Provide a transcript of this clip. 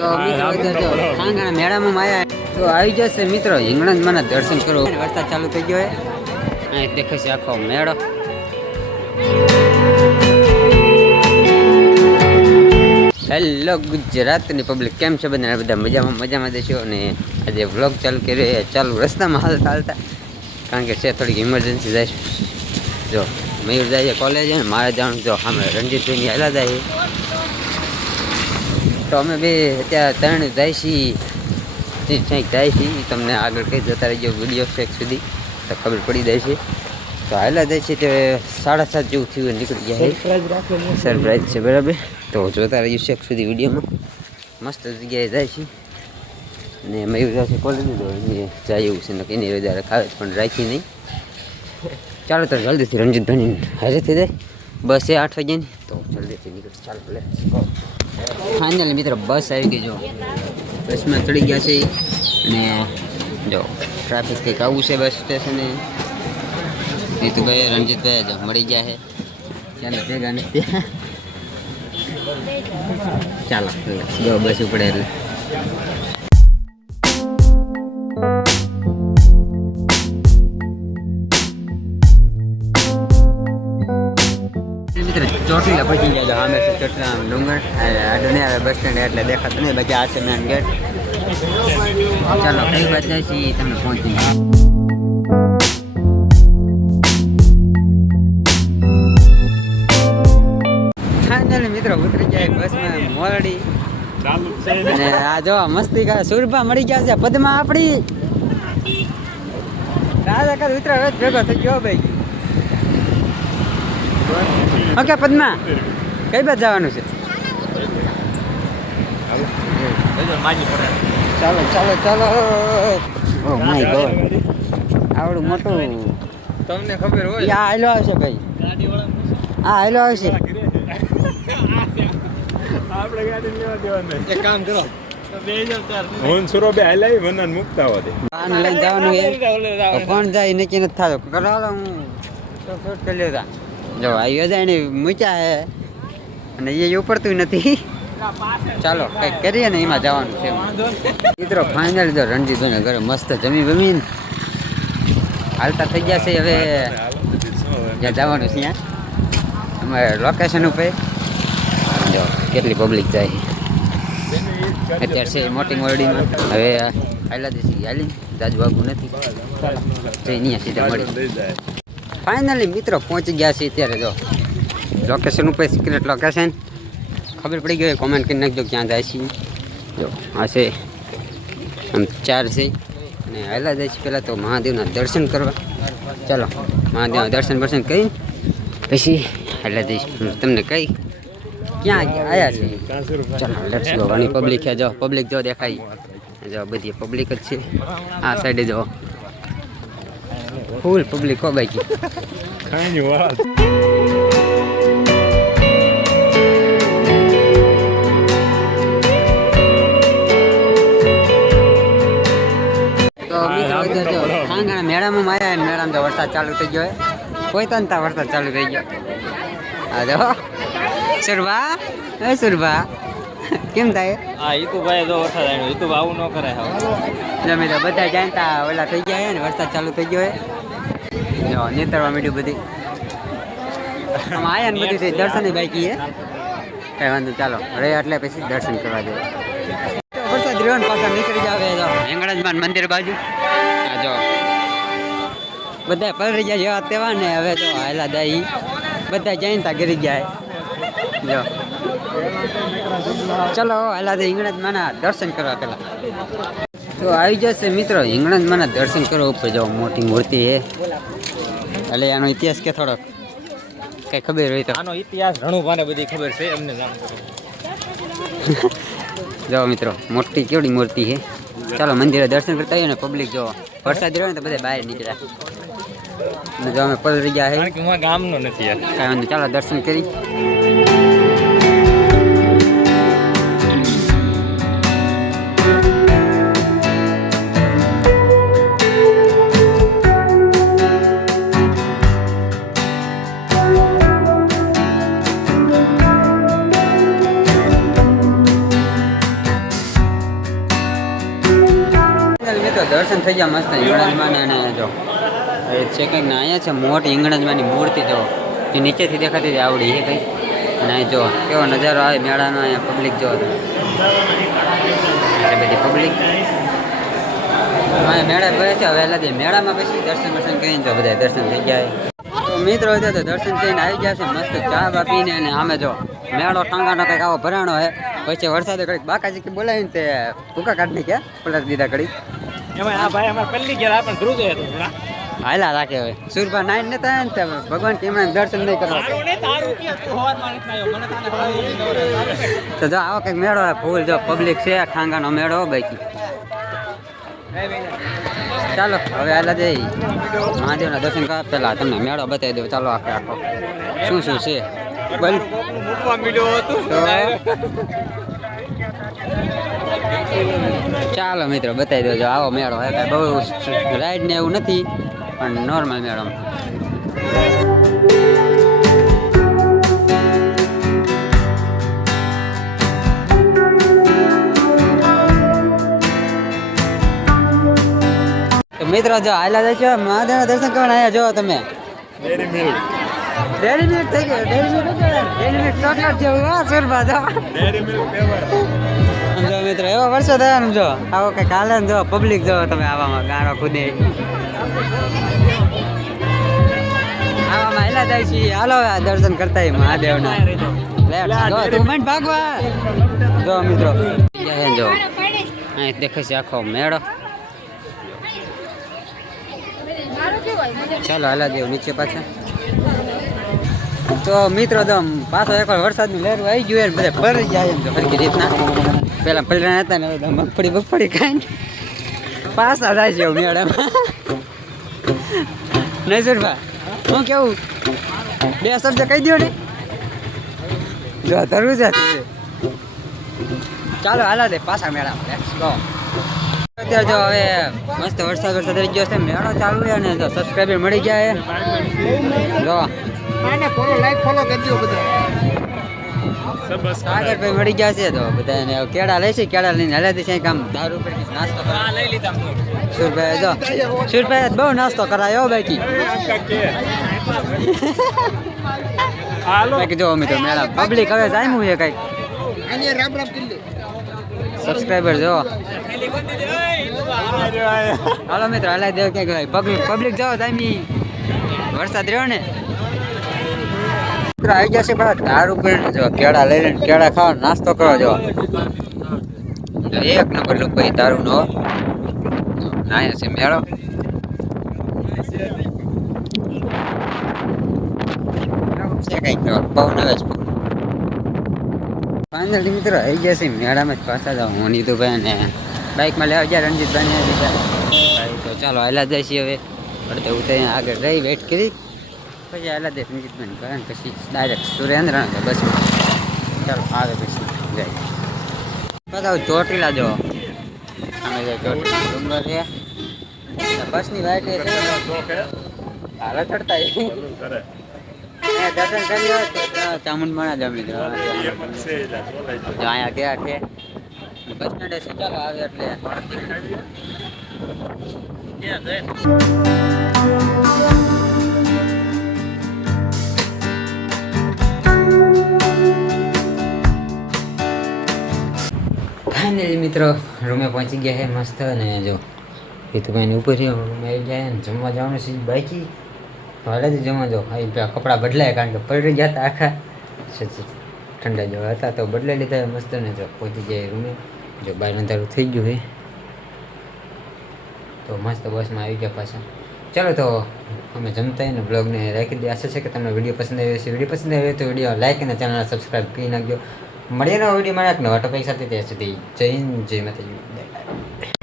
તો મિત્રો અત્યારે જો ખાંગાણા મેળામાં માયા તો આવી જશે મિત્રો હિંગળાજમાંના દર્શન કરો વરસાદ ચાલુ થઈ ગયો હે. અહીં દેખે છે આખો મેળો. હેલો ગુજરાતની પબ્લિક કેમ છે બધા બધા મજામાં મજામાં દેશો અને આજે વ્લોગ ચાલુ કર્યો ચાલુ રસ્તામાં હાલતા હાલતા. કારણ કે છે થોડીક ઇમરજન્સી જાય જો મયુર જાય છે કોલેજ ને મારે જવાનું જો સામે રણજીતભાઈની હેલા જાય છે. તો અમે બે અત્યારે ત્રણ જાય છીએ. જે ક્યાંક જાય છીએ તમને આગળ કંઈ જતા રહીએ વીડિયો શેક સુધી. તો ખબર પડી જાય છે. તો હાલા જાય છે તે સાડા સાત જેવું થયું નીકળી ગયા છે. સરપ્રાઈઝ છે બરાબર. તો જોતા રહીએ શેક સુધી વિડીયોમાં. મસ્ત જગ્યાએ જાય છે. ને મયુર જાય છે કોલેજ તો જાય એવું છે. નક્કી નહીં વધારે ખાવે પણ રાખી નહીં. ચાલો તો જલ્દીથી રણજીતભાઈની હાજર થઈ જાય. બસ એ આઠ વાગ્યાની. તો જલ્દીથી નીકળી ચાલો લે ફાઇનલી મિત્રો, બસ આવી ગઈ જો. બસમાં ચડી ગયા છે. અને જો ટ્રાફિક કંઈક આવું છે બસ સ્ટેશને. નીતુભાઈ રણજીતભાઈ જો મળી ગયા છે. ચાલો, ભેગા નથી ચાલો, જો, બસ ઉપડે એટલે. ચોટીલા પહોંચી ચોટીલા ડુંગર આડો નહીં આવે બસ સ્ટેન્ડ એટલે દેખાતું નહીં, બાકી આ છે મેન ગેટ ચાલો, કઈ બાદ જાય છે તમને પહોંચી મિત્રો, ઉતરી જાય બસમાં મોરડી. અને આ જો, મસ્તી કરે, સુરભા મળી ગયા છે, પદમાં આપણી. રાજા કદ ઉતરા ભેગો થઈ ગયો, ભાઈ. ઓકે, પદ્મા. કઈ બાજુ જવાનું છે? ચાલો ચાલો ચાલો. ઓ માય ગોડ આવડું મોટું. તમને ખબર હોય? આ આયલો આવશે ભાઈ. આ આયલો આવશે. આપણે ગાડી લેવા દેવાનું. એક કામ કરો. હું સુરો બે હલાવી વનન મુકતા હોતે. આને લઈને જવાનું છે. કોણ જાય નક્કી નથી થતો. કરાવો હું જો આ યોજાણી મૂક્યા હે. અને એ ઉપડતું નથી. ચાલો, કંઈક કરીએ ને એમાં જવાનું છે મિત્રો ફાઇનલ જો રણજીતભાઈને ઘરે મસ્ત જમી બમીને હાલતા થઈ ગયા છે હવે. જ્યાં જવાનું છે ત્યાં. અમારે લોકેશન ઉપર. જો, કેટલી પબ્લિક જાય અત્યારે છે મોટી મોરડીમાં. હવે હાલા દેશી હાલી. જાજુ વાગું નથી જઈ સીધા મળી. ફાઇનલી મિત્રો, પહોંચી ગયા છે અત્યારે જો. લોકેશન ઉપર સિક્રેટ લોકેશન ખબર પડી ગઈ કોમેન્ટ કરી નાખજો ક્યાં જાય છે જો, આ છે, આમ ચાર છે. અને હાલા જાય છે પહેલાં તો મહાદેવના દર્શન કરવા. ચાલો, મહાદેવના દર્શન દર્શન કરી. પછી હાલા જઈશ. તમને કહી, ક્યાં આવ્યા છે? ચાલો લેટ્સ ગો ઘણી પબ્લિક છે, જો પબ્લિક જો દેખાય. જો, બધી પબ્લિક જ છે. આ સાઈડે જો. ફૂલ પબ્લિક હો બાકી. ખાની વાત. મિત્રો જો ખાંગાણા મેળામાં માર્યા અને મેળામાં તો વરસાદ ચાલુ થઈ ગયો કોઈ કોઈ તનતા વરસાદ ચાલુ થઈ ગયો. હા જો સુરભા એ સુરભા કેમ થાય? હા ઈ તો વરસાદ આવ્યો ઈતુ આવું ન કરે હવે. જમી તો બધા જાણતા ઓલા થઈ ગયા ને વરસાદ ચાલુ થઈ ગયો જો નેતરવા માંડ્યું બધી. આયા ને બધી દર્શન બાકી હે. કઈ વાંધો ચાલો રે એટલે પછી દર્શન કરવા દે વરસાદ રહ્યો ને પાછા નીકળી જાવે તો. હિંગળાજમાન મંદિર બાજુ? જો. બધા પલરી જાય જેવા તેવા ને હવે તો હાલા દાઈ. બધા જૈનતા ગરી ગયા જો. ચલો હાલા દે હિંગળાજમાના દર્શન કરવા પેલા. તો આવી જશે મિત્રો હિંગળાજમાના દર્શન કરો ઉપર જો મોટી મૂર્તિ એ એટલે આનો ઇતિહાસ કે થોડોક? કઈ ખબર હોય તો. આનો ઇતિહાસ રણુભાને બધી ખબર છે એમને જાણ જો મિત્રો મોટી કેવડી મૂર્તિ છે. ચાલો મંદિરે દર્શન કરતા આવીએ ને પબ્લિક જો વરસાદ રહ્યો ને તો બધા બહાર નીકળ્યા. જો અમે પલરી ગયા છે ગામનો નથી ચાલો દર્શન કરી. દર્શન થઈ ગયા મસ્ત હિંગળાજમાં ને અને જો. એ છે કંઈક ને અહીંયા છે મોટી હિંગળાજમાંની મૂર્તિ જો એ નીચેથી દેખાતી હતી, આવડી એ કંઈક. અને અહીં જો, કેવો નજારો આવે મેળાનો અહીંયા પબ્લિક જો બધી પબ્લિક અહીંયા મેળા ભરે છે વહેલા દે મેળામાં પછી દર્શન દર્શન કરીને જો બધા દર્શન થઈ ગયા મિત્રો હતા તો દર્શન કરીને આવી ગયા છે, મસ્ત ચા બા પીને અને આમે જો, મેળો ટાંગાનો કંઈક આવો ભરાણો હે પછી વરસાદે ઘડીક બાકાજી બોલાવીને તે ભૂકા કાઢની ક્યાં પલટ દીધા ઘડીક. એમાં આ ભાઈ અમારે પહેલી ગયા આપણે ધ્રુવ હતો હાલા રાખે હવે. સુરભા નાઈન ને ને ભગવાન કે દર્શન નહીં કરવા તારું ને તારું કે તું જો આવો કંઈક મેળો ફૂલ જો પબ્લિક છે ઠાંગાનો મેળો બાકી. ચાલો હવે હાલા જઈ મહાદેવના દર્શન કરવા. પહેલા તમને મેળો બતાવી દઉં. ચાલો આખે આખો. શું શું છે? બોલ. મૂકવા મળ્યો હતું. ચાલો મિત્રો બતાવી દેજો. આવો મેળો હે કાંઈ બહુ રાઈડ ને એવું નથી પણ નોર્મલ મેળો. તો મિત્રો જો આયલા જાય છે મહાદેવના દર્શન કરવા આવ્યા જો તમે? ડેરી મિલ્ક ડેરી મિલ્ક થઈ ગયો Dairy Milk Dairy Milk chocolate જેવું હા સુરભા જો. ડેરી મિલ્ક ફ્લેવર જો મિત્રો, એવો થયા ને જો, આવો કંઈક કાલે જો પબ્લિક જો તમે આવામાં ગાળો કુદે. આવામાં હેલા જાય છે હાલો દર્શન કરતા મહાદેવના. જો, તું ભાગવા. જો, મિત્રો. જો. અહીં દેખાય છે આખો મેળો. ચાલો, હાલા દેવ, નીચે પાછા. તો મિત્રો તો પાછો એકવાર વરસાદની લહેર આવી ગયું બધા ફરી જાય એમ તો ફરકી રીતના. પેલા પલરા હતા ને હવે મગફળી મગફળી ખાઈને પાછા થાય છે મેળામાં. નહીં સુરભા હું કેવું? બે શબ્દ કહી દો ને. જો ધરવું છે ચાલો, હાલા દે, પાછા લેટ્સ અત્યારે જો હવે મસ્ત વરસાદ વરસાદ થઈ ગયો છે, મેળો ચાલુ છે અને જો સબસ્ક્રાઈબર મળી જાય જો. લાઈક ફોલો કરજો જો સાગરભાઈ મળી ગયા છે તો બધાને હવે કેળા લેશે કેળા લઈને હલાદી છે કામ. દારૂ પર નાસ્તો આ લઈ લીધા સુરભાઈ જો. સુરભાઈ બહુ નાસ્તો કરાયો બાકી. જો મિત્રો મેળા પબ્લિક હવે જામ્યું છે કંઈક. સબસ્ક્રાઈબર જો. હાલો. મિત્રો હલાઈ દેવ ક્યાંક પબ્લિક પબ્લિક જો જામી. વરસાદ રહ્યો ને? મિત્રો આવી જશે પણ પીને જો કેળા લઈ લઈને કેળા ખાવા, નાસ્તો કરો જો એક નંબર લુક ભાઈ દારૂ નો નાયા છે મેળો. આવે મિત્રો આવી ગયા છે મેળામાં જ પાછા જાવ હું નીતુભાઈ ને બાઇકમાં લેવા ગયા રણજીતભાઈ બીજા તો ચાલો જાય છીએ હવે. અડધે ઉતરી આગળ રહી વેટ કરી. પછી હાલા દે રણજીતભાઈ ઘરે ને પછી ડાયરેક્ટ સુરેન્દ્ર બસ ચાલો આવે પછી જાય બધા ચોટીલા જો અમે જાય ચોટીલા ડુંગર છે બસની વાઈટ છે હાલ ચડતા કરે અહીંયા દર્શન કરી લો તો ત્યાં ચામુંડમાના જમી દો એ પણ છે એટલે બોલાય છે. જો અહીંયા ગયા છે બસ સ્ટેન્ડે છે ચાલો આવે એટલે ફાઇનલી મિત્રો. રૂમે પહોંચી ગયા છે મસ્ત અને જો પિતુભાઈની ઉપર રૂમે આવી ગયા અને જમવા જવાનું છે બાકી. જ જમવા જો એ કપડાં બદલાય કારણ કે પલળી ગયા હતા આખા. ઠંડા જેવા હતા તો બદલાઈ લીધા મસ્ત ને જો પહોંચી ગયા રૂમે. જો બહાર અંધારું થઈ ગયું હે તો મસ્ત બસમાં આવી ગયા પાછા. ચાલો તો અમે જમતા ને બ્લોગને રાખી દે આશા છે કે તમને વીડિયો પસંદ આવ્યો છે વીડિયો પસંદ આવ્યો તો વીડિયો લાઈક અને ચેનલ સબસ્ક્રાઈબ કરી નાખજો. મળીએ નવો વીડિયો મળે એક નવા ટોપિક સાથે. ત્યાં સુધી જય હિન્દ જય માતાજી.